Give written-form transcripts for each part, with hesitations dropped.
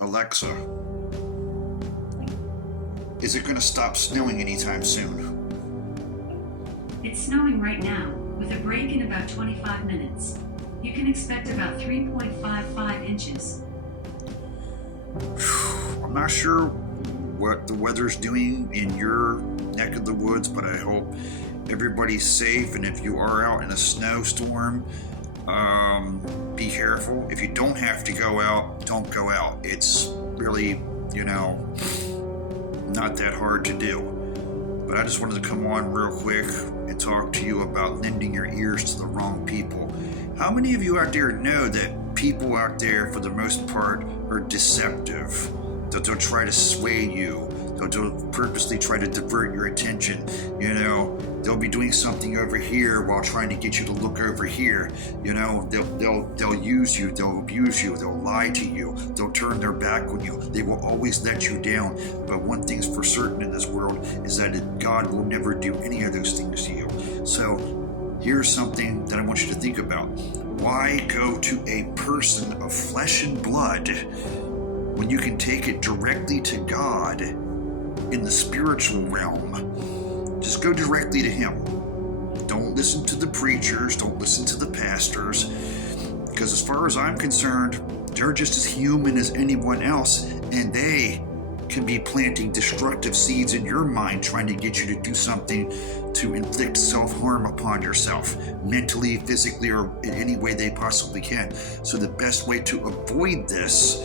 Alexa, is it going to stop snowing anytime soon? It's snowing right now, with a break in about 25 minutes. You can expect about 3.55 inches. I'm not sure what the weather's doing in your neck of the woods, but I hope everybody's safe. And if you are out in a snowstorm, be careful. If you don't have to go out, don't go out. It's really, not that hard to do. But I just wanted to come on real quick and talk to you about lending your ears to the wrong people. How many of you out there know that people out there, for the most part, are deceptive? That they'll try to sway you. They'll purposely try to divert your attention. They'll be doing something over here while trying to get you to look over here. They'll use you. They'll abuse you. They'll lie to you. They'll turn their back on you. They will always let you down. But one thing's for certain in this world is that God will never do any of those things to you. So here's something that I want you to think about. Why go to a person of flesh and blood when you can take it directly to God in the spiritual realm? Just go directly to Him. Don't listen to the preachers. Don't listen to the pastors. Because as far as I'm concerned, they're just as human as anyone else, and they can be planting destructive seeds in your mind, trying to get you to do something to inflict self-harm upon yourself, mentally, physically, or in any way they possibly can. So the best way to avoid this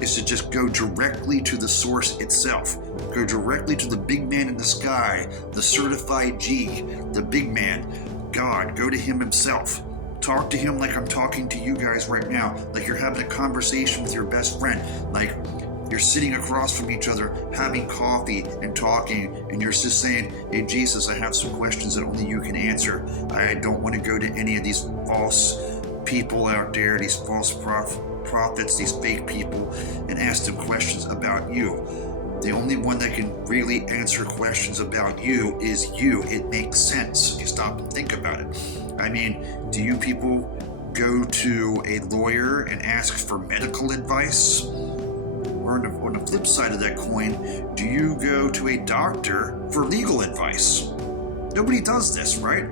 is to just go directly to the source itself. Go directly to the big man in the sky, the certified G, the big man, God. Go to Him Himself. Talk to Him like I'm talking to you guys right now, like you're having a conversation with your best friend, like you're sitting across from each other, having coffee and talking, and you're just saying, hey, Jesus, I have some questions that only you can answer. I don't want to go to any of these false people out there, these false prophets, these fake people, and ask them questions about you. The only one that can really answer questions about you is you. It makes sense if you stop and think about it. I mean, do you people go to a lawyer and ask for medical advice? Or on the flip side of that coin, do you go to a doctor for legal advice? Nobody does this, right?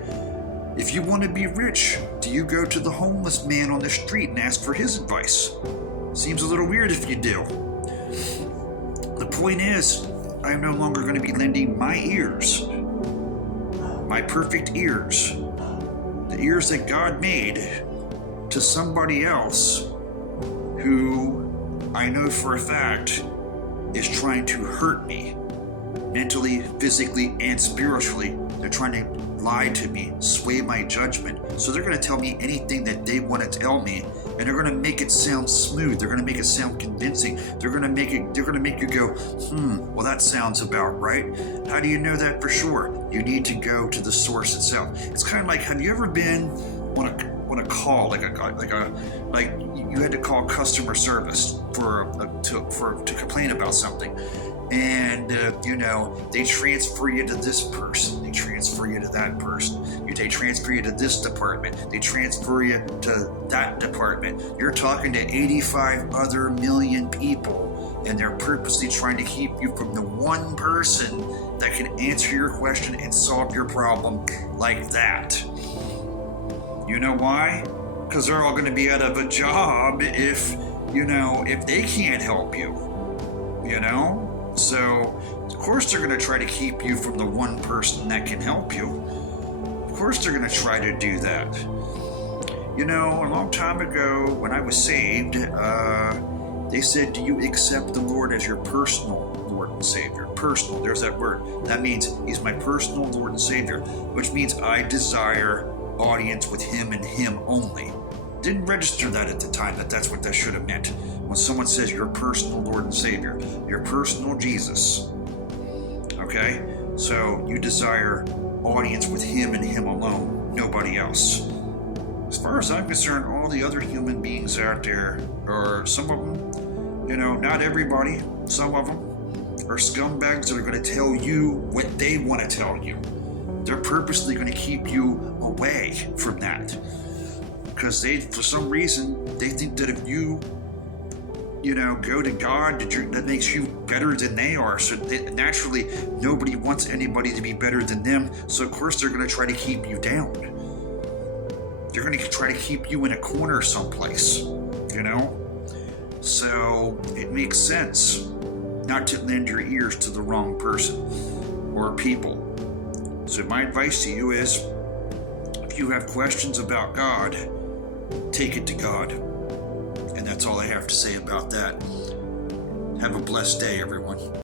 If you want to be rich, do you go to the homeless man on the street and ask for his advice? Seems a little weird if you do. The point is, I'm no longer going to be lending my ears, my perfect ears, the ears that God made, to somebody else who I know for a fact is trying to hurt me mentally, physically, and spiritually. They're trying to lie to me, sway my judgment. So they're going to tell me anything that they want to tell me, and they're going to make it sound smooth. They're going to make it sound convincing. They're going to make you go, well, that sounds about right. How do you know that for sure? You need to go to the source itself. It's kind of like, have you ever been on a call, like you had to call customer service to complain about something, and they transfer you to this person, they transfer you to that person, they transfer you to this department, they transfer you to that department. You're talking to 85 other million people, and they're purposely trying to keep you from the one person that can answer your question and solve your problem like that. You know why? Because they're all going to be out of a job if they can't help you. So, of course they're going to try to keep you from the one person that can help you. Of course they're going to try to do that. A long time ago when I was saved, they said, do you accept the Lord as your personal Lord and Savior? Personal, there's that word. That means He's my personal Lord and Savior, which means I desire audience with Him and Him only. Didn't register that at the time that's what that should have meant. When someone says your personal Lord and Savior, your personal Jesus, okay? So you desire audience with Him and Him alone, nobody else. As far as I'm concerned, all the other human beings out there, or some of them, not everybody, some of them are scumbags that are going to tell you what they want to tell you. They're purposely going to keep you away from that. Because for some reason, they think that if you go to God that makes you better than they are. So naturally, nobody wants anybody to be better than them. So of course they're going to try to keep you down. They're going to try to keep you in a corner someplace, So it makes sense not to lend your ears to the wrong person or people. So my advice to you is, if you have questions about God, take it to God. And that's all I have to say about that. Have a blessed day, everyone.